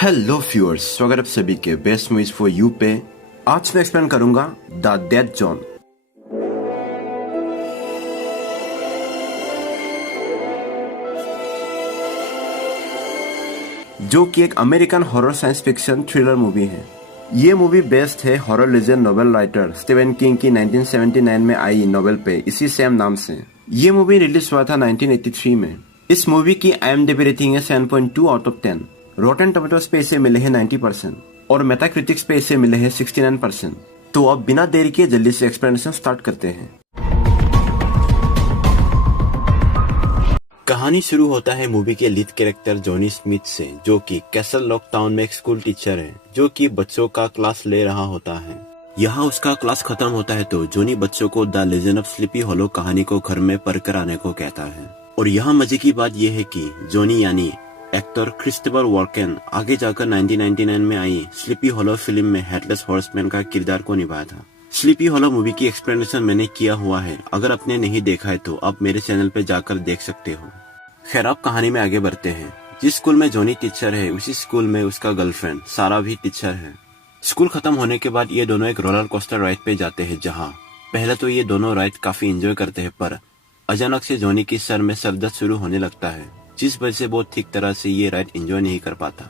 Hello viewers, स्वागत है आप सभी के बेस्ट मूवीज फॉर यू पे। आज मैं एक्सप्लेन करूंगा द डेथ जोन। जो कि एक American horror science fiction thriller movie है। ये मूवी बेस्ड है horror legend novel writer Steven king की 1979 में आई नोवेल पे इसी सेम नाम से। ये मूवी रिलीज हुआ था 1983 में। इस मूवी की IMDb रेटिंग है 7.2 आउट ऑफ 10। रॉटन टोमेटोज पे इसे मिले हैं 90% और मेटाक्रिटिक्स पे इसे मिले हैं 69%। तो अब बिना देरी के जल्दी से एक्सप्लेनेशन स्टार्ट करते हैं। कहानी शुरू होता है मूवी के लीड कैरेक्टर जॉनी स्मिथ से, जो कि कैसल लॉक टाउन में एक स्कूल टीचर है जो कि बच्चों का क्लास ले रहा होता है। यहाँ उसका क्लास खत्म होता है तो जॉनी बच्चों को द लेजेंड ऑफ स्लीपी होलो कहानी को घर में पढ़कर आने को कहता है। और यहाँ मजे की बात यह है कि जॉनी यानी एक्टर क्रिस्टोफर वॉल्कन आगे जाकर 1999 में आई स्लीपी होलो फिल्म में हेडलेस हॉर्समैन का किरदार को निभाया था। स्लीपी होलो मूवी की एक्सप्लेनेशन मैंने किया हुआ है, अगर आपने नहीं देखा है तो आप मेरे चैनल पे जाकर देख सकते हो। खैर, आप कहानी में आगे बढ़ते हैं। जिस स्कूल में जॉनी टीचर है उसी स्कूल में उसका गर्लफ्रेंड सारा भी टीचर है। स्कूल खत्म होने के बाद ये दोनों एक रोलर कोस्टर राइड पे जाते हैं, जहाँ पहले तो ये दोनों राइड काफी एंजॉय करते हैं, पर अचानक से जॉनी की सर में सरदर्द शुरू होने लगता है, जिस वजह से वो ठीक तरह से ये राइड एंजॉय नहीं कर पाता।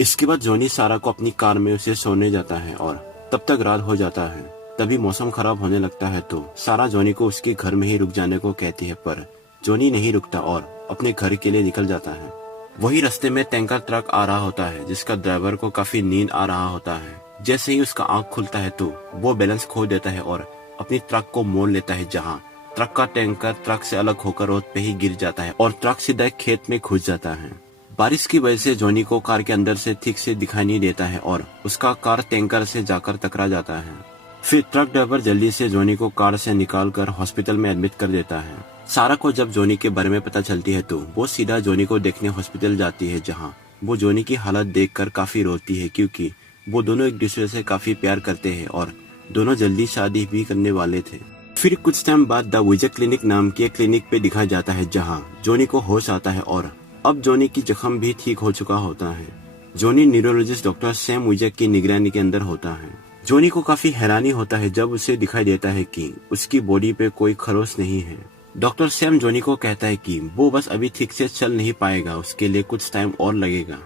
इसके बाद जॉनी सारा को अपनी कार में उसे सोने जाता है और तब तक रात हो जाता है। तभी मौसम खराब होने लगता है तो सारा जॉनी को उसके घर में ही रुक जाने को कहती है, पर जॉनी नहीं रुकता और अपने घर के लिए निकल जाता है। वही रास्ते में टैंकर ट्रक आ रहा होता है, जिसका ड्राइवर को काफी नींद आ रहा होता है। जैसे ही उसका आंख खुलता है तो वो बैलेंस खो देता है और अपनी ट्रक को मोड़ लेता है, जहाँ ट्रक का टैंकर ट्रक से अलग होकर रोड पे ही गिर जाता है और ट्रक सीधा एक खेत में घुस जाता है। बारिश की वजह से जॉनी को कार के अंदर से ठीक से दिखाई नहीं देता है और उसका कार टैंकर से जाकर टकरा जाता है। फिर ट्रक ड्राइवर जल्दी से जॉनी को कार से निकालकर हॉस्पिटल में एडमिट कर देता है। सारा को जब जॉनी के बारे में पता चलती है तो वो सीधा जॉनी को देखने हॉस्पिटल जाती है, जहाँ वो जॉनी की हालत देखकर काफी रोती है, क्योंकि वो दोनों एक दूसरे से काफी प्यार करते हैं और दोनों जल्दी शादी भी करने वाले थे। फिर कुछ टाइम बाद द विजय क्लिनिक नाम के क्लिनिक पे दिखाया जाता है, जहाँ जॉनी को होश आता है और अब जॉनी की जख्म भी ठीक हो चुका होता है। जॉनी न्यूरोलॉजिस्ट डॉक्टर सैम विजय की निगरानी के अंदर होता है। जॉनी को काफी हैरानी होता है जब उसे दिखाई देता है कि उसकी बॉडी पे कोई खरोच नहीं है। डॉक्टर सैम जॉनी को कहता है कि वो बस अभी ठीक से चल नहीं पाएगा, उसके लिए कुछ टाइम और लगेगा।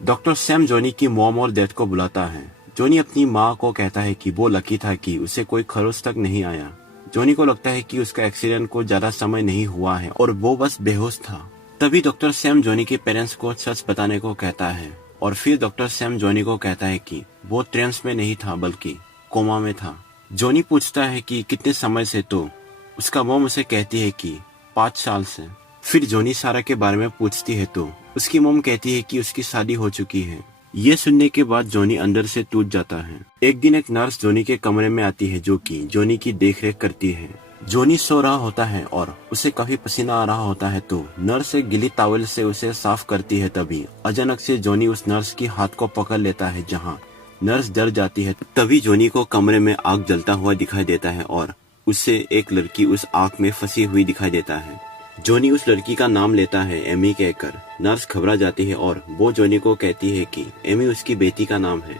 डॉक्टर सैम जॉनी की मॉम और डैड को बुलाता है। जॉनी अपनी माँ को कहता है कि वो लकी था कि उसे कोई खरोच तक नहीं आया। जॉनी को लगता है कि उसका एक्सीडेंट को ज्यादा समय नहीं हुआ है और वो बस बेहोश था। तभी डॉक्टर सैम जॉनी के पेरेंट्स को सच बताने को कहता है और फिर डॉक्टर सैम जॉनी को कहता है कि वो ट्रेंस में नहीं था बल्कि कोमा में था। जॉनी पूछता है कि कितने समय से, तो उसका मॉम उसे कहती है कि 5 साल से। फिर जॉनी सारा के बारे में पूछती है तो उसकी मॉम कहती है कि उसकी शादी हो चुकी है। ये सुनने के बाद जॉनी अंदर से टूट जाता है। एक दिन एक नर्स जॉनी के कमरे में आती है, जो कि जॉनी की देखरेख करती है। जॉनी सो रहा होता है और उसे काफी पसीना आ रहा होता है, तो नर्स एक गीली टॉवल से उसे साफ करती है। तभी अचानक से जॉनी उस नर्स की हाथ को पकड़ लेता है, जहाँ नर्स डर जाती है। तभी जॉनी को कमरे में आग जलता हुआ दिखाई देता है और उससे एक लड़की उस आग में फंसी हुई दिखाई देता है। जॉनी उस लड़की का नाम लेता है एमी कहकर। नर्स घबरा जाती है और वो जॉनी को कहती है कि एमी उसकी बेटी का नाम है।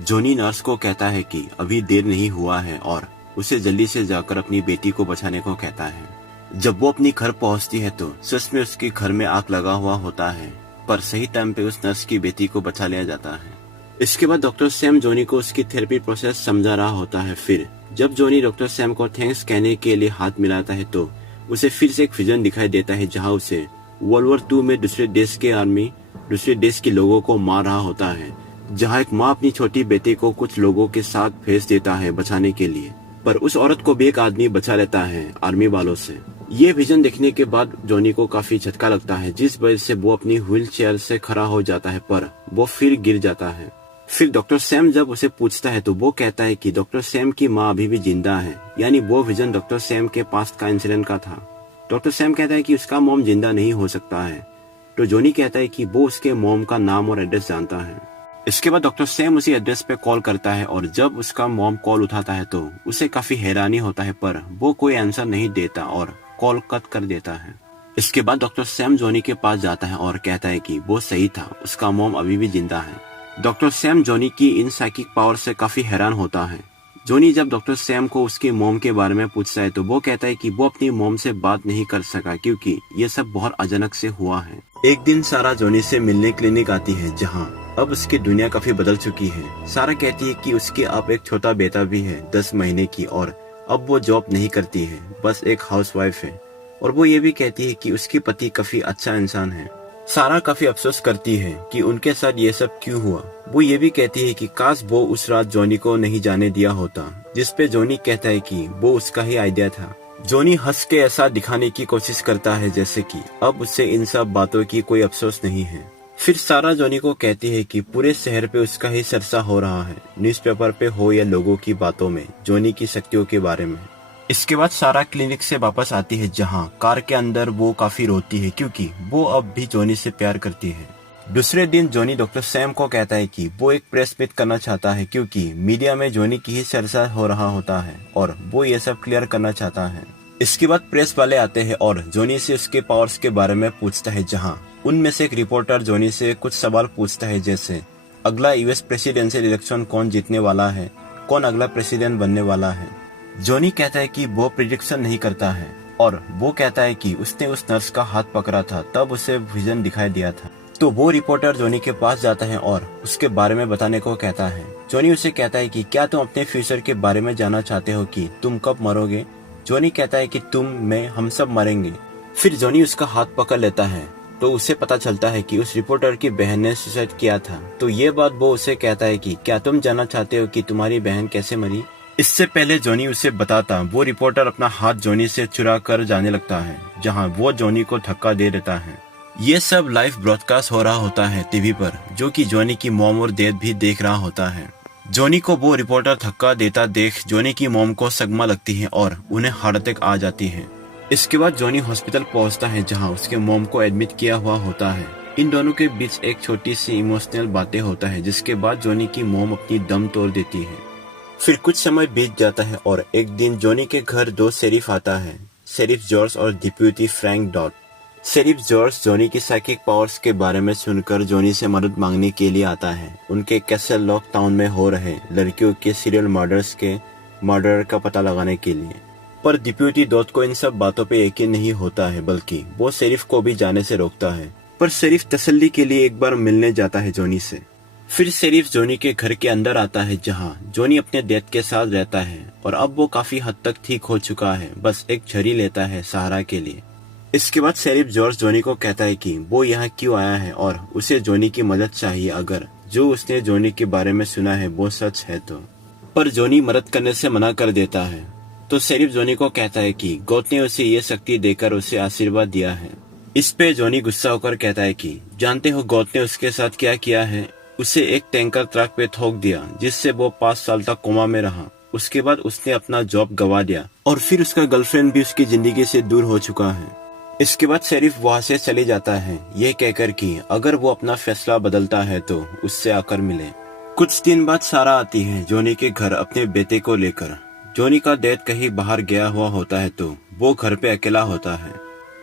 जॉनी नर्स को कहता है कि अभी देर नहीं हुआ है और उसे जल्दी से जाकर अपनी बेटी को बचाने को कहता है। जब वो अपनी घर पहुंचती है तो सच में उसके घर में आग लगा हुआ होता है, पर सही टाइम पे उस नर्स की बेटी को बचा लिया जाता है। इसके बाद डॉक्टर सैम जॉनी को उसकी थेरेपी प्रोसेस समझा रहा होता है। फिर जब जॉनी डॉक्टर सैम को थैंक्स कहने के लिए हाथ मिलाता है तो उसे फिर से एक विजन दिखाई देता है, जहाँ उसे वर्ल्ड वॉर 2 में दूसरे देश के आर्मी दूसरे देश के लोगों को मार रहा होता है, जहाँ एक माँ अपनी छोटी बेटी को कुछ लोगों के साथ भेज देता है बचाने के लिए, पर उस औरत को भी एक आदमी बचा लेता है आर्मी वालों से। ये विजन देखने के बाद जॉनी को काफी झटका लगता है, जिस वजह से वो अपनी व्हील चेयर से खड़ा हो जाता है, पर वो फिर गिर जाता है। फिर डॉक्टर सैम जब उसे पूछता है तो वो कहता है कि डॉक्टर सैम की माँ अभी भी जिंदा है, यानी वो विजन डॉक्टर सैम के पास्ट का इंसिडेंट का था। डॉक्टर सैम कहता है कि उसका मॉम जिंदा नहीं हो सकता है, तो जॉनी कहता है कि वो उसके मॉम का नाम और एड्रेस जानता है। इसके बाद डॉक्टर सैम उसी एड्रेस पे कॉल करता है और जब उसका मॉम कॉल उठाता है तो उसे काफी हैरानी होता है, पर वो कोई आंसर नहीं देता और कॉल कट कर देता है। इसके बाद डॉक्टर सैम जॉनी के पास जाता है और कहता है कि वो सही था, उसका मॉम अभी भी जिंदा है। डॉक्टर सैम जॉनी की इन साइकिक पावर से काफी हैरान होता है। जॉनी जब डॉक्टर सैम को उसकी मॉम के बारे में पूछता है तो वो कहता है कि वो अपनी मॉम से बात नहीं कर सका क्योंकि ये सब बहुत अचानक से हुआ है। एक दिन सारा जॉनी से मिलने क्लिनिक आती है जहाँ अब उसकी दुनिया काफी बदल चुकी है। सारा कहती है कि उसकी अब एक छोटा बेटा भी है 10 महीने की और अब वो जॉब नहीं करती है, बस एक हाउसवाइफ है। और वो ये भी कहती है कि उसकी पति काफी अच्छा इंसान है। सारा काफी अफसोस करती है कि उनके साथ ये सब क्यों हुआ। वो ये भी कहती है कि काश वो उस रात जॉनी को नहीं जाने दिया होता, जिस पे जॉनी कहता है कि वो उसका ही आइडिया था। जॉनी हंस के ऐसा दिखाने की कोशिश करता है जैसे कि अब उससे इन सब बातों की कोई अफसोस नहीं है। फिर सारा जॉनी को कहती है कि पूरे शहर पे उसका ही चर्चा हो रहा है, न्यूज़पेपर पे हो या लोगों की बातों में, जॉनी की शक्तियों के बारे में। इसके बाद सारा क्लिनिक से वापस आती है जहां कार के अंदर वो काफी रोती है क्योंकि वो अब भी जॉनी से प्यार करती है। दूसरे दिन जॉनी डॉक्टर सैम को कहता है कि वो एक प्रेस मीट करना चाहता है क्योंकि मीडिया में जॉनी की ही चर्चा हो रहा होता है और वो ये सब क्लियर करना चाहता है। इसके बाद प्रेस वाले आते हैं और जॉनी से उसके पावर्स के बारे में पूछता है जहाँ उनमें से एक रिपोर्टर जॉनी से कुछ सवाल पूछता है जैसे अगला यूएस प्रेसिडेंशियल इलेक्शन कौन जीतने वाला है, कौन अगला प्रेसिडेंट बनने वाला है। जॉनी कहता है कि वो प्रिडिक्शन नहीं करता है और वो कहता है कि उसने उस नर्स का हाथ पकड़ा था तब उसे विजन दिखाई दिया था। तो वो रिपोर्टर जॉनी के पास जाता है और उसके बारे में बताने को कहता है। जॉनी उसे कहता है कि क्या तुम अपने फ्यूचर के बारे में जानना चाहते हो कि तुम कब मरोगे। जॉनी कहता है कि तुम, मैं, हम सब मरेंगे। फिर जॉनी उसका हाथ पकड़ लेता है तो उसे पता चलता है कि उस रिपोर्टर की बहन ने सुसाइड किया था। तो ये बात वो उसे कहता है कि क्या तुम जानना चाहते हो कि तुम्हारी बहन कैसे मरी। इससे पहले जॉनी उसे बताता वो रिपोर्टर अपना हाथ जॉनी से चुरा कर जाने लगता है जहां वो जॉनी को धक्का दे देता है। ये सब लाइव ब्रॉडकास्ट हो रहा होता है टीवी पर, जो कि जॉनी की मॉम और डैड भी देख रहा होता है। जॉनी को वो रिपोर्टर धक्का देता देख जॉनी की मॉम को सदमा लगती है और उन्हें हार्ट अटैक आ जाती है। इसके बाद जॉनी हॉस्पिटल पहुंचता है जहां उसके मॉम को एडमिट किया हुआ होता है। इन दोनों के बीच एक छोटी सी इमोशनल बातें होता है जिसके बाद जॉनी की मॉम अपनी दम तोड़ देती है। फिर कुछ समय बीत जाता है और एक दिन जॉनी के घर 2 शेरिफ आता है, शेरिफ जॉर्ज और deputy Frank dot. Sheriff George Johnny की साइकिक पावर्स के बारे में सुनकर जॉनी से मदद मांगने के लिए आता है उनके कैसल लॉक टाउन में हो रहे लड़कियों के सीरियल मर्डर्स के मर्डर का पता लगाने के लिए। पर डिप्यूटी डॉट को इन सब बातों पे यकीन नहीं होता है, बल्कि वो शेरिफ को भी जाने से रोकता है। पर शेरिफ तसल्ली के लिए एक बार मिलने जाता है जॉनी से। फिर शेरिफ जॉनी के घर के अंदर आता है जहां जॉनी अपने डैड के साथ रहता है और अब वो काफी हद तक ठीक हो चुका है, बस एक छड़ी लेता है सहारा के लिए। इसके बाद शेरिफ जॉर्ज जॉनी को कहता है कि वो यहाँ क्यों आया है और उसे जॉनी की मदद चाहिए अगर जो उसने जॉनी के बारे में सुना है वो सच है तो। पर जॉनी मदद करने से मना कर देता है। तो शेरिफ जॉनी को कहता है कि गॉड ने उसे ये शक्ति देकर उसे आशीर्वाद दिया है। इस पे जॉनी गुस्सा होकर कहता है कि जानते हो गॉड ने उसके साथ क्या किया है, उसे एक टैंकर ट्रक पे ठोक दिया जिससे वो 5 साल तक कोमा में रहा। उसके बाद उसने अपना जॉब गवा दिया और फिर उसका गर्लफ्रेंड भी उसकी जिंदगी से दूर हो चुका है। इसके बाद शेरिफ वहाँ से चले जाता है ये कहकर कि अगर वो अपना फैसला बदलता है तो उससे आकर मिले। कुछ दिन बाद सारा आती है जॉनी के घर अपने बेटे को लेकर। जॉनी का डैड कहीं बाहर गया हुआ होता है तो वो घर पे अकेला होता है।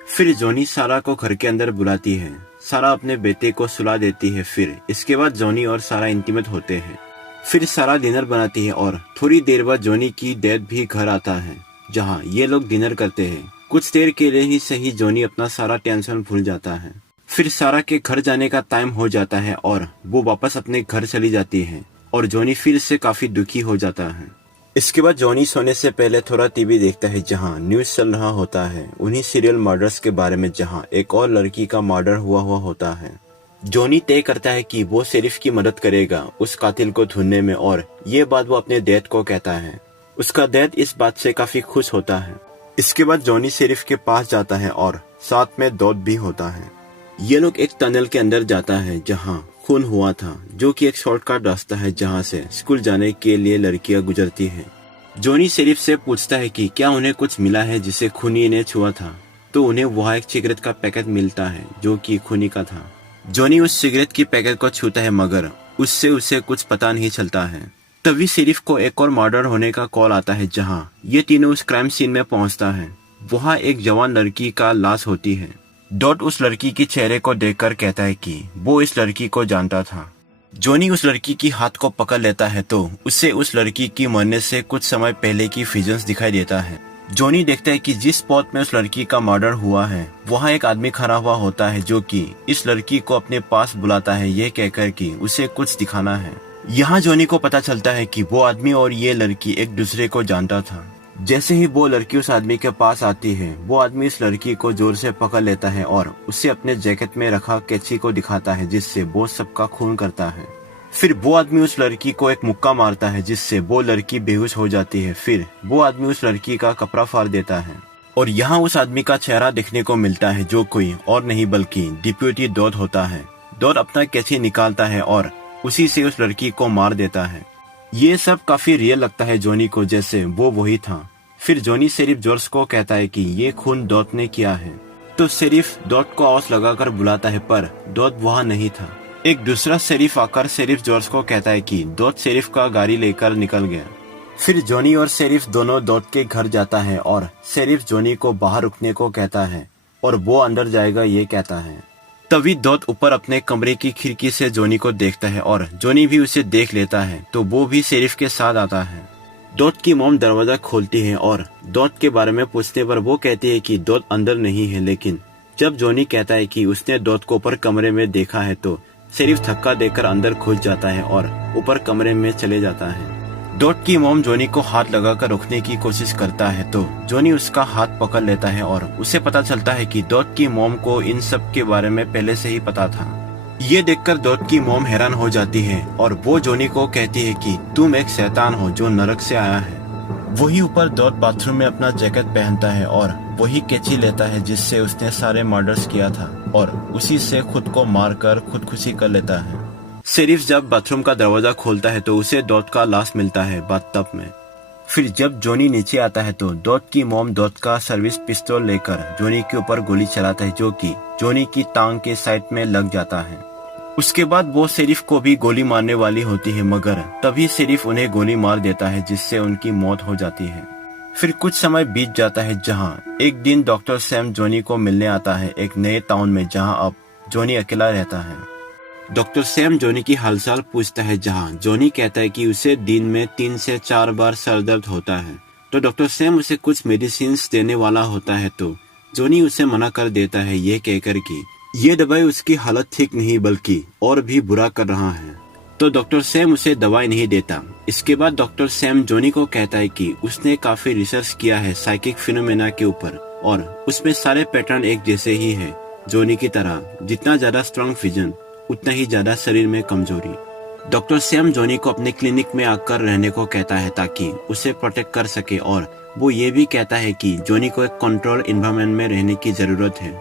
फिर जॉनी सारा को घर के अंदर बुलाती है। सारा अपने बेटे को सुला देती है। फिर इसके बाद जॉनी और सारा इंटीमेट होते हैं। फिर सारा डिनर बनाती है और थोड़ी देर बाद जॉनी की डैड भी घर आता है जहां ये लोग डिनर करते हैं। कुछ देर के लिए ही सही जॉनी अपना सारा टेंशन भूल जाता है। फिर सारा के घर जाने का टाइम हो जाता है और वो वापस अपने घर चली जाती है और जॉनी फिर से काफी दुखी हो जाता है। इसके बाद जॉनी सोने से पहले थोड़ा टीवी देखता है जहां न्यूज चल रहा होता है उन्हीं सीरियल मर्डर्स के बारे में जहां एक और लड़की का मर्डर हुआ होता है। जॉनी तय करता है कि वो शेरिफ की मदद करेगा उस कातिल को ढूंढने में और ये बात वो अपने डैड को कहता है। उसका डैड इस बात से काफी खुश होता है। इसके बाद जॉनी शेरिफ के पास जाता है और साथ में डॉट भी होता है। ये लोग एक टनल के अंदर जाता है जहां खून हुआ था, जो कि एक शॉर्टकट रास्ता है जहां से स्कूल जाने के लिए लड़कियां गुजरती हैं। जॉनी शेरिफ से पूछता है कि क्या उन्हें कुछ मिला है जिसे खूनी ने छुआ था। तो उन्हें वहाँ एक सिगरेट का पैकेट मिलता है जो कि खूनी का था। जॉनी उस सिगरेट की पैकेट को छूता है मगर उससे उसे कुछ पता नहीं चलता है। तभी शेरिफ को एक और मर्डर होने का कॉल आता है जहाँ ये तीनों उस क्राइम सीन में पहुंचता है। वहाँ एक जवान लड़की का लाश होती है। डॉट उस लड़की के चेहरे को देखकर कहता है कि वो इस लड़की को जानता था। जॉनी उस लड़की की हाथ को पकड़ लेता है तो उसे उस लड़की की मरने से कुछ समय पहले की विजन्स दिखाई देता है। जॉनी देखता है कि जिस स्पॉट में उस लड़की का मर्डर हुआ है वहाँ एक आदमी खड़ा हुआ होता है जो कि इस लड़की को अपने पास बुलाता है ये कहकर कि उसे कुछ दिखाना है। यहाँ जॉनी को पता चलता है कि वो आदमी और ये लड़की एक दूसरे को जानता था। जैसे ही वो लड़की उस आदमी के पास आती है वो आदमी इस लड़की को जोर से पकड़ लेता है और उसे अपने जैकेट में रखा कैंची को दिखाता है जिससे वो सबका खून करता है। फिर वो आदमी उस लड़की को एक मुक्का मारता है जिससे वो लड़की बेहोश हो जाती है। फिर वो आदमी उस लड़की का कपड़ा फाड़ देता है और यहाँ उस आदमी का चेहरा देखने को मिलता है जो कोई और नहीं बल्कि डिप्टी डॉट होता है। डॉट अपना कैंची निकालता है और उसी से उस लड़की को मार देता है। ये सब काफी रियल लगता है जॉनी को, जैसे वो वही था। फिर जॉनी शेरिफ जॉर्ज को कहता है कि ये खून डॉट ने किया है, तो शेरिफ डॉट को आवाज लगाकर बुलाता है पर डॉट वहाँ नहीं था। एक दूसरा शेरिफ आकर शेरिफ जॉर्ज को कहता है कि डॉट शेरिफ का गाड़ी लेकर निकल गया। फिर जॉनी और शेरिफ दोनों डॉट के घर जाता है और शेरिफ जॉनी को बाहर रुकने को कहता है और वो अंदर जाएगा ये कहता है। तभी डॉट ऊपर अपने कमरे की खिड़की से जॉनी को देखता है और जॉनी भी उसे देख लेता है तो वो भी शेरिफ के साथ आता है। डॉट की मॉम दरवाजा खोलती है और डॉट के बारे में पूछने पर वो कहती है कि डॉट अंदर नहीं है, लेकिन जब जॉनी कहता है कि उसने डॉट को ऊपर कमरे में देखा है तो शेरिफ धक्का देकर अंदर घुस जाता है और ऊपर कमरे में चले जाता है। डॉट की मॉम जॉनी को हाथ लगाकर रोकने की कोशिश करता है तो जॉनी उसका हाथ पकड़ लेता है और उसे पता चलता है कि डॉट की मॉम को इन सब के बारे में पहले से ही पता था। ये देखकर डॉट की मॉम हैरान हो जाती है और वो जॉनी को कहती है कि तुम एक शैतान हो जो नरक से आया है। वही ऊपर डॉट बाथरूम में अपना जैकेट पहनता है और वही कैंची लेता है जिससे उसने सारे मर्डर्स किया था और उसी से खुद को मारकर खुदकुशी कर लेता है। शेरिफ जब बाथरूम का दरवाजा खोलता है तो उसे डॉट का लाश मिलता है बाथटब में। फिर जब जॉनी नीचे आता है तो डॉट की मॉम डॉट का सर्विस पिस्तौल लेकर जॉनी के ऊपर गोली चलाता है जो कि जॉनी की टांग के साइड में लग जाता है। उसके बाद वो शेरिफ को भी गोली मारने वाली होती है मगर तभी शेरिफ उन्हें गोली मार देता है जिससे उनकी मौत हो जाती है। फिर कुछ समय बीत जाता है जहाँ एक दिन डॉक्टर सैम जॉनी को मिलने आता है एक नए टाउन में जहाँ अब जॉनी अकेला रहता है। डॉक्टर सैम जॉनी की हालचाल पूछता है जहाँ जॉनी कहता है कि उसे दिन में 3 से 4 बार सर दर्द होता है। तो डॉक्टर सैम उसे कुछ मेडिसिन देने वाला होता है तो जॉनी उसे मना कर देता है ये कहकर कि ये दवाई उसकी हालत ठीक नहीं बल्कि और भी बुरा कर रहा है। तो डॉक्टर सैम उसे दवाई नहीं देता। इसके बाद डॉक्टर सैम जॉनी को कहता है कि उसने काफी रिसर्च किया है साइकिक फिनोमेना के ऊपर और उसमें सारे पैटर्न एक जैसे ही है जॉनी की तरह। जितना ज्यादा स्ट्रांग विजन उतना ही ज्यादा शरीर में कमजोरी। डॉक्टर सैम जॉनी को अपने क्लिनिक में आकर रहने को कहता है ताकि उसे प्रोटेक्ट कर सके और वो ये भी कहता है कि जॉनी को एक कंट्रोल एनवायरनमेंट में रहने की जरूरत है।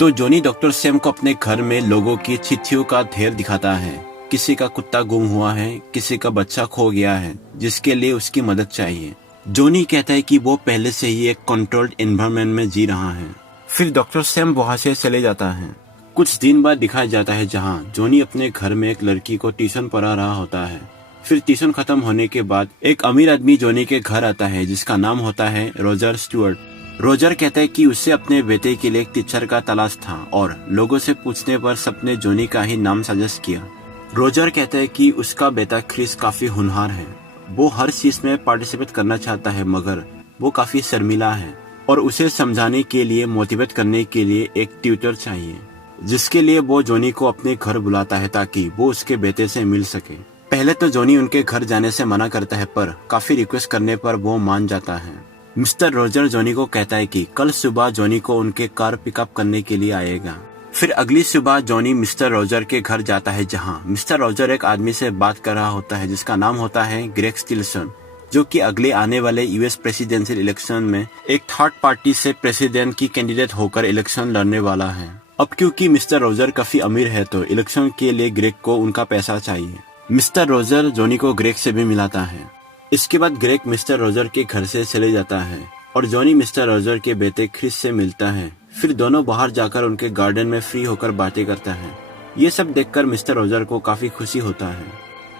तो जॉनी डॉक्टर सैम को अपने घर में लोगों की चिट्ठियों का ढेर दिखाता है। किसी का कुत्ता गुम हुआ है, किसी का बच्चा खो गया है जिसके लिए उसकी मदद चाहिए। जॉनी कहता है कि वो पहले से ही एक कंट्रोल्ड एनवायरनमेंट में जी रहा है। फिर डॉक्टर सैम वहाँ से चले जाता है। कुछ दिन बाद दिखाया जाता है जहाँ जॉनी अपने घर में एक लड़की को ट्यूशन पढ़ा रहा होता है। फिर ट्यूशन खत्म होने के बाद एक अमीर आदमी जॉनी के घर आता है जिसका नाम होता है रोजर स्टुअर्ट। रोजर कहता है कि उसे अपने बेटे के लिए एक टीचर का तलाश था और लोगों से पूछने पर सबने जॉनी का ही नाम सजेस्ट किया। रोजर कहता है कि उसका बेटा क्रिस काफी होनहार है। वो हर चीज में पार्टिसिपेट करना चाहता है मगर वो काफी शर्मिला है और उसे समझाने के लिए मोटिवेट करने के लिए एक ट्यूटर चाहिए, जिसके लिए वो जॉनी को अपने घर बुलाता है ताकि वो उसके बेटे से मिल सके। पहले तो जॉनी उनके घर जाने से मना करता है पर काफी रिक्वेस्ट करने पर वो मान जाता है। मिस्टर रोजर जॉनी को कहता है कि कल सुबह जॉनी को उनके कार पिकअप करने के लिए आएगा। फिर अगली सुबह जॉनी मिस्टर रोजर के घर जाता है जहां मिस्टर रोजर एक आदमी से बात कर रहा होता है जिसका नाम होता है ग्रेग स्टिल्सन, जो कि अगले आने वाले यूएस प्रेसिडेंशियल इलेक्शन में एक थर्ड पार्टी से प्रेसिडेंट की कैंडिडेट होकर इलेक्शन लड़ने वाला है। अब क्योंकि मिस्टर रोजर काफी अमीर है तो इलेक्शन के लिए ग्रेग को उनका पैसा चाहिए। मिस्टर रोजर जॉनी को ग्रेग से भी मिलाता है। इसके बाद ग्रेग मिस्टर रोजर के घर से चले जाता है और जॉनी मिस्टर रोजर के बेटे क्रिस से मिलता है। फिर दोनों बाहर जाकर उनके गार्डन में फ्री होकर बातें करता है। ये सब देखकर मिस्टर रोजर को काफी खुशी होता है।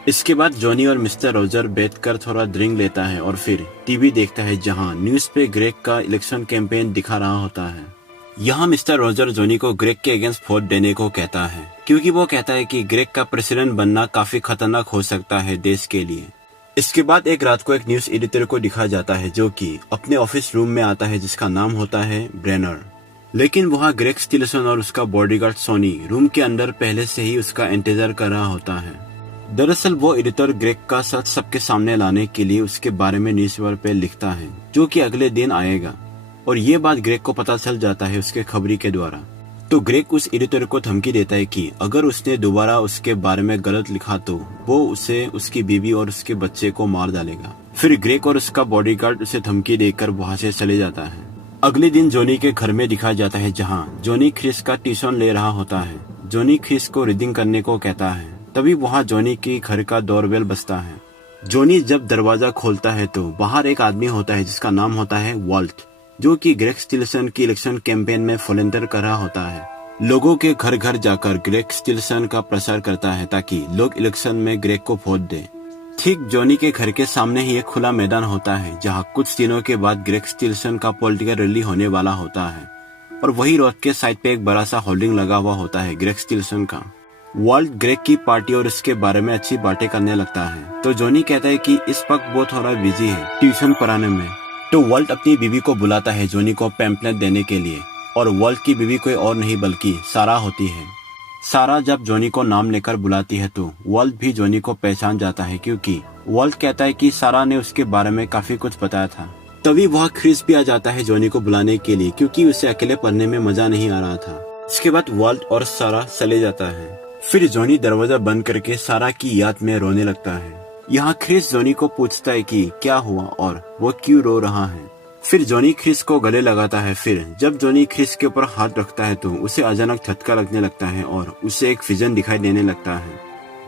इसके बाद जॉनी और मिस्टर रोजर बैठकर थोड़ा ड्रिंक लेता है और फिर टीवी देखता है जहां न्यूज़ पे ग्रेग का इलेक्शन कैंपेन दिखा रहा होता है। यहाँ मिस्टर रोजर जॉनी को ग्रेग के अगेंस्ट वोट देने को कहता है, क्योंकि वो कहता है कि ग्रेग का प्रेसिडेंट बनना काफी खतरनाक हो सकता है देश के लिए। इसके बाद एक रात को एक न्यूज एडिटर को दिखाया जाता है जो कि अपने ऑफिस रूम में आता है जिसका नाम होता है ब्रेनर। लेकिन वहाँ ग्रेग स्टिल्सन और उसका बॉडीगार्ड सोनी रूम के अंदर पहले से ही उसका इंतजार कर रहा होता है। दरअसल वो एडिटर ग्रेग का सच सबके सामने लाने के लिए उसके बारे में न्यूज़पेपर पे लिखता है जो कि अगले दिन आएगा, और ये बात ग्रेग को पता चल जाता है उसके खबरी के द्वारा। तो ग्रेग उस एडिटर को धमकी देता है कि अगर उसने दोबारा उसके बारे में गलत लिखा तो वो उसे, उसकी बीवी और उसके बच्चे को मार डालेगा। फिर ग्रेग और उसका बॉडीगार्ड उसे धमकी देकर वहाँ से चले जाता है। अगले दिन जॉनी के घर में दिखाया जाता है जहाँ जॉनी क्रिस का ट्यूशन ले रहा होता है। जॉनी क्रिस को रीडिंग करने को कहता है। तभी वहाँ जॉनी के घर का डोरबेल बजता है। जॉनी जब दरवाजा खोलता है तो बाहर एक आदमी होता है जिसका नाम होता है वॉल्ट, जो कि ग्रेग स्टिल्सन की इलेक्शन कैंपेन में वॉलंटियर कर रहा होता है। लोगों के घर घर जाकर ग्रेग स्टिल्सन का प्रचार करता है ताकि लोग इलेक्शन में ग्रेग को वोट दें। ठीक जॉनी के घर के सामने ही एक खुला मैदान होता है जहां कुछ दिनों के बाद ग्रेग स्टिल्सन का पॉलिटिकल रैली होने वाला होता है, और वही रोड के साइड पे एक बड़ा सा होल्डिंग लगा हुआ होता है ग्रेग स्टिल्सन का। वॉल्ट ग्रेग की पार्टी और इसके बारे में अच्छी बातें करने लगता है। तो जॉनी कहता है कि इस वक्त वो थोड़ा बिजी है ट्यूशन पढ़ाने में। तो वॉल्ट अपनी बीवी को बुलाता है जॉनी को पैम्पलेट देने के लिए, और वॉल्ट की बीवी कोई और नहीं बल्कि सारा होती है। सारा जब जॉनी को नाम लेकर बुलाती है तो वॉल्ट भी जॉनी को पहचान जाता है, क्योंकि वॉल्ट कहता है कि सारा ने उसके बारे में काफी कुछ बताया था। तभी वह क्रिस भी आ जाता है जॉनी को बुलाने के लिए, क्योंकि उसे अकेले पढ़ने में मजा नहीं आ रहा था। इसके बाद वॉल्ट और सारा चले जाता है। फिर जॉनी दरवाजा बंद करके सारा की याद में रोने लगता है। यहाँ क्रिस जॉनी को पूछता है कि क्या हुआ और वो क्यों रो रहा है। फिर जॉनी क्रिस को गले लगाता है। फिर जब जॉनी क्रिस के ऊपर हाथ रखता है तो उसे अचानक झटका लगने लगता है और उसे एक विजन दिखाई देने लगता है,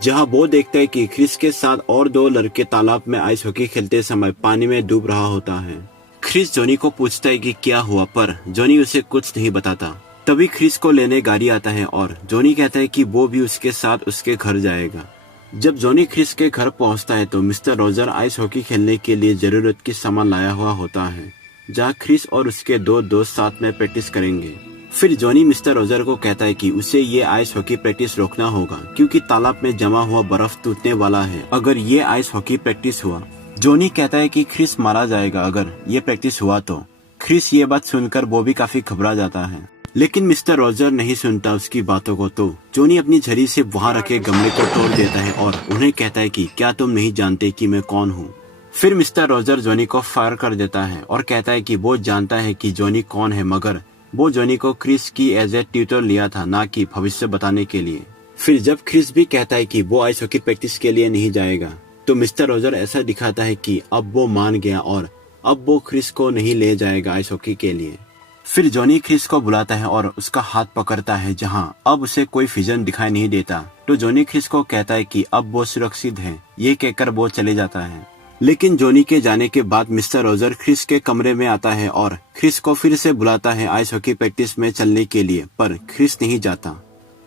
जहाँ वो देखता है कि क्रिस के साथ और दो लड़के तालाब में आइस हॉकी खेलते समय पानी में डूब रहा होता है। क्रिस जॉनी को पूछता है कि क्या हुआ, पर जॉनी उसे कुछ नहीं बताता। तभी क्रिस को लेने गाड़ी आता है और जॉनी कहता है कि वो भी उसके साथ उसके घर जाएगा। जब जॉनी क्रिस के घर पहुंचता है तो मिस्टर रोजर आइस हॉकी खेलने के लिए जरूरत की सामान लाया हुआ होता है, जहाँ क्रिस और उसके दो दोस्त साथ में प्रैक्टिस करेंगे। फिर जॉनी मिस्टर रोजर को कहता है कि उसे ये आइस हॉकी प्रैक्टिस रोकना होगा, क्योंकि तालाब में जमा हुआ बर्फ टूटने वाला है अगर ये आइस हॉकी प्रैक्टिस हुआ। जॉनी कहता है कि क्रिस मारा जाएगा अगर ये प्रैक्टिस हुआ तो। क्रिस ये बात सुनकर वो भी काफी घबरा जाता है, लेकिन मिस्टर रोजर नहीं सुनता उसकी बातों को। तो जॉनी अपनी झड़ी से वहाँ रखे गमले को तोड़ देता है और उन्हें कहता है कि क्या तुम नहीं जानते कि मैं कौन हूँ। फिर मिस्टर रोजर जॉनी को फायर कर देता है और कहता है कि वो जानता है कि जॉनी कौन है, मगर वो जॉनी को क्रिस की एज ए ट्यूटर लिया था, ना कि भविष्य बताने के लिए। फिर जब क्रिस भी कहता है कि वो आइस हॉकी प्रैक्टिस के लिए नहीं जाएगा, तो मिस्टर रोजर ऐसा दिखाता है कि अब वो मान गया और अब वो क्रिस को नहीं ले जाएगा आइस हॉकी के लिए। फिर जॉनी क्रिस को बुलाता है और उसका हाथ पकड़ता है, जहाँ अब उसे कोई विजन दिखाई नहीं देता। तो जॉनी क्रिस को कहता है कि अब वो सुरक्षित है। ये कहकर वो चले जाता है। लेकिन जॉनी के जाने के बाद मिस्टर रोजर क्रिस के कमरे में आता है और क्रिस को फिर से बुलाता है आइस हॉकी प्रैक्टिस में चलने के लिए, पर क्रिस नहीं जाता।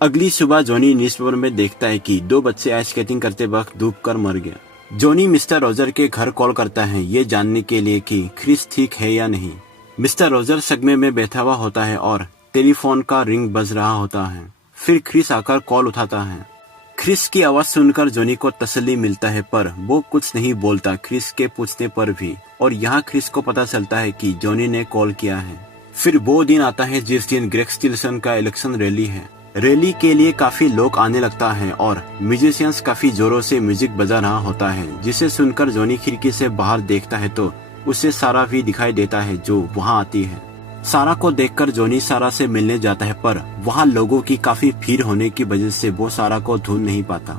अगली सुबह जॉनी न्यूज़पेपर में देखता है कि दो बच्चे आइस स्केटिंग करते वक्त डूबकर मर गए। जॉनी मिस्टर रोजर के घर कॉल करता है ये जानने के लिए कि क्रिस ठीक है या नहीं। मिस्टर रोजर सगमे में बैठा हुआ होता है और टेलीफोन का रिंग बज रहा होता है। फिर क्रिस आकर कॉल उठाता है। क्रिस की आवाज सुनकर जॉनी को तसल्ली मिलता है, पर वो कुछ नहीं बोलता क्रिस के पूछने पर भी। और यहाँ क्रिस को पता चलता है कि जॉनी ने कॉल किया है। फिर वो दिन आता है जिस दिन ग्रेग स्टिल्सन का इलेक्शन रैली है। रैली के लिए काफी लोग आने लगता है और म्यूजिशियंस काफी जोरों से म्यूजिक बजा रहा होता है, जिसे सुनकर जॉनी खिड़की से बाहर देखता है तो उसे सारा भी दिखाई देता है जो वहाँ आती है। सारा को देखकर जॉनी सारा से मिलने जाता है, पर वहाँ लोगों की काफी भीड़ होने की वजह से वो सारा को ढूंढ नहीं पाता।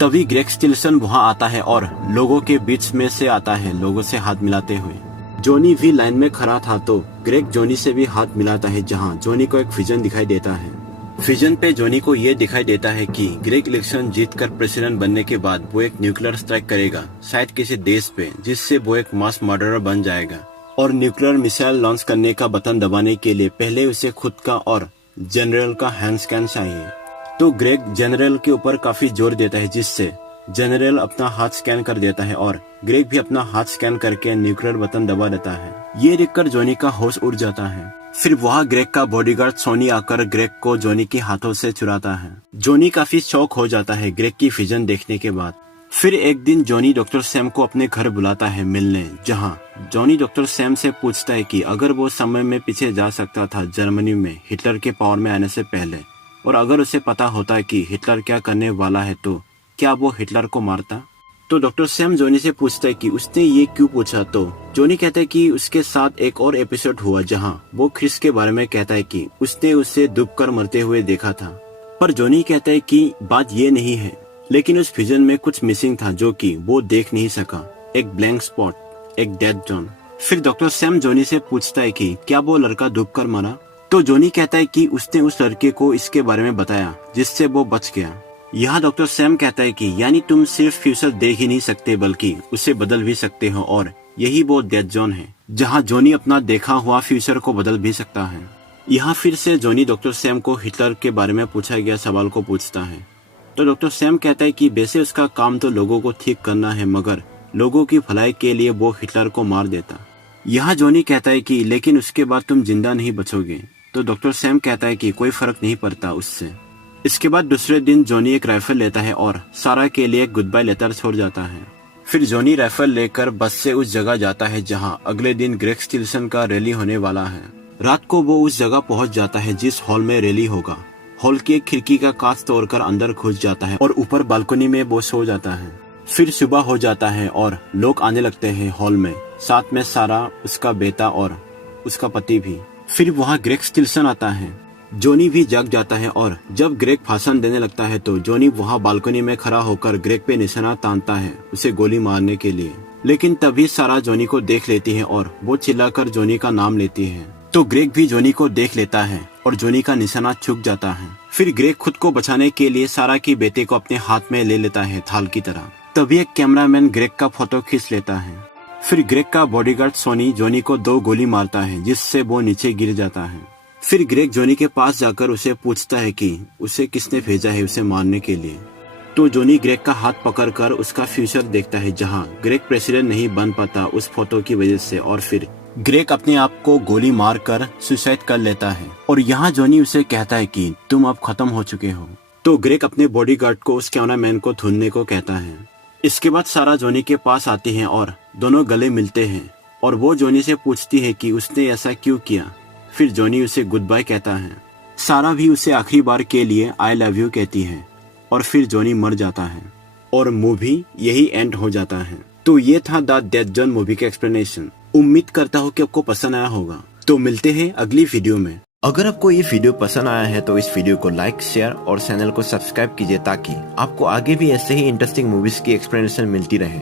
तभी ग्रेग स्टिल्सन वहाँ आता है और लोगों के बीच में से आता है, लोगों से हाथ मिलाते हुए। जॉनी भी लाइन में खड़ा था तो ग्रेग जॉनी से भी हाथ मिलाता है, जहाँ जॉनी को एक विजन दिखाई देता है। विजन पे जॉनी को ये दिखाई देता है कि ग्रेग इलेक्शन जीतकर प्रेसिडेंट बनने के बाद वो एक न्यूक्लियर स्ट्राइक करेगा, शायद किसी देश पे, जिससे वो एक मास मर्डरर बन जाएगा। और न्यूक्लियर मिसाइल लॉन्च करने का बटन दबाने के लिए पहले उसे खुद का और जनरल का हैंड स्कैन चाहिए। तो ग्रेग जनरल के ऊपर काफी जोर देता है, जिससे जनरल अपना हाथ स्कैन कर देता है और ग्रेग भी अपना हाथ स्कैन करके न्यूक्लियर बटन दबा देता है। ये देखकर जॉनी का होश उड़ जाता है। फिर वहाँ ग्रेग का बॉडीगार्ड सोनी आकर ग्रेग को जॉनी के हाथों से चुराता है। जॉनी काफी शॉक हो जाता है ग्रेग की विजन देखने के बाद। फिर एक दिन जॉनी डॉक्टर सैम को अपने घर बुलाता है मिलने, जहाँ जॉनी डॉक्टर सैम से पूछता है कि अगर वो समय में पीछे जा सकता था जर्मनी में हिटलर के पावर में आने से पहले, और अगर उसे पता होता कि हिटलर क्या करने वाला है तो क्या वो हिटलर को मारता। तो डॉक्टर सैम जॉनी से पूछता है कि उसने ये क्यों पूछा। तो जॉनी कहता है कि उसके साथ एक और एपिसोड हुआ जहां वो क्रिस के बारे में कहता है कि उसने उसे डूबकर मरते हुए देखा था। पर जॉनी कहता है कि बात ये नहीं है, लेकिन उस विजन में कुछ मिसिंग था जो कि वो देख नहीं सका, एक ब्लैंक स्पॉट, एक डेड जोन। फिर डॉक्टर सैम जॉनी से पूछता है कि क्या वो लड़का डूबकर मरा। तो जॉनी कहता है कि उसने उस लड़के को इसके बारे में बताया जिससे वो बच गया। यहाँ डॉक्टर सैम कहता है कि यानी तुम सिर्फ फ्यूचर देख ही नहीं सकते बल्कि उसे बदल भी सकते हो, और यही वो डेड जोन है जहाँ जॉनी अपना देखा हुआ फ्यूचर को बदल भी सकता है। यहाँ फिर से जॉनी डॉक्टर सैम को हिटलर के बारे में पूछा गया सवाल को पूछता है। तो डॉक्टर सैम कहता है कि वैसे उसका काम तो लोगों को ठीक करना है, मगर लोगों की भलाई के लिए वो हिटलर को मार देता। यहाँ जॉनी कहता है कि लेकिन उसके बाद तुम जिंदा नहीं बचोगे। तो डॉक्टर सैम कहता है कि कोई फर्क नहीं पड़ता उससे। इसके बाद दूसरे दिन जॉनी एक राइफल लेता है और सारा के लिए एक गुड बाय लेटर छोड़ जाता है। फिर जॉनी राइफल लेकर बस से उस जगह जाता है जहां अगले दिन ग्रेग स्टिल्सन का रैली होने वाला है। रात को वो उस जगह पहुंच जाता है जिस हॉल में रैली होगा। हॉल की एक खिड़की का कांच तोड़कर अंदर घुस जाता है और ऊपर बालकनी में वो सो जाता है। फिर सुबह हो जाता है और लोग आने लगते हैं हॉल में, साथ में सारा, उसका बेटा और उसका पति भी। फिर वहाँ ग्रेग स्टिल्सन आता है। जॉनी भी जाग जाता है और जब ग्रेग भाषण देने लगता है तो जॉनी वहाँ बालकनी में खड़ा होकर ग्रेग पे निशाना तानता है उसे गोली मारने के लिए। लेकिन तभी सारा जॉनी को देख लेती है और वो चिल्लाकर जॉनी का नाम लेती है। तो ग्रेग भी जॉनी को देख लेता है और जॉनी का निशाना चूक जाता है। फिर ग्रेग खुद को बचाने के लिए सारा की बेटे को अपने हाथ में ले लेता है थाल की तरह। तभी एक कैमरामैन ग्रेग का फोटो खींच लेता है। फिर ग्रेग का बॉडीगार्ड सोनी जॉनी को 2 गोली मारता है जिससे वो नीचे गिर जाता है। फिर ग्रेग जॉनी के पास जाकर उसे पूछता है कि उसे किसने भेजा है उसे मारने के लिए। तो जॉनी ग्रेग का हाथ पकड़कर उसका फ्यूचर देखता है जहां ग्रेग प्रेसिडेंट नहीं बन पाता उस फोटो की वजह से, और फिर ग्रेग अपने आप को गोली मारकर सुसाइड कर लेता है। और यहाँ जॉनी उसे कहता है कि तुम अब खत्म हो चुके हो। तो ग्रेग अपने बॉडीगार्ड को उस कैमरामैन को ढूंढने को कहता है। इसके बाद सारा जॉनी के पास आती है और दोनों गले मिलते हैं और वो जॉनी से पूछती है कि उसने ऐसा क्यों किया। फिर जॉनी उसे गुड बाय कहता है। सारा भी उसे आखिरी बार के लिए आई लव यू कहती है और फिर जॉनी मर जाता है और मूवी यही एंड हो जाता है। तो ये था द डेड जोन मूवी का एक्सप्लेनेशन। उम्मीद करता हूँ कि आपको पसंद आया होगा। तो मिलते हैं अगली वीडियो में। अगर आपको ये वीडियो पसंद आया है तो इस वीडियो को लाइक, शेयर और चैनल को सब्सक्राइब कीजिए ताकि आपको आगे भी ऐसे ही इंटरेस्टिंग मूवीज की एक्सप्लेनेशन मिलती रहे।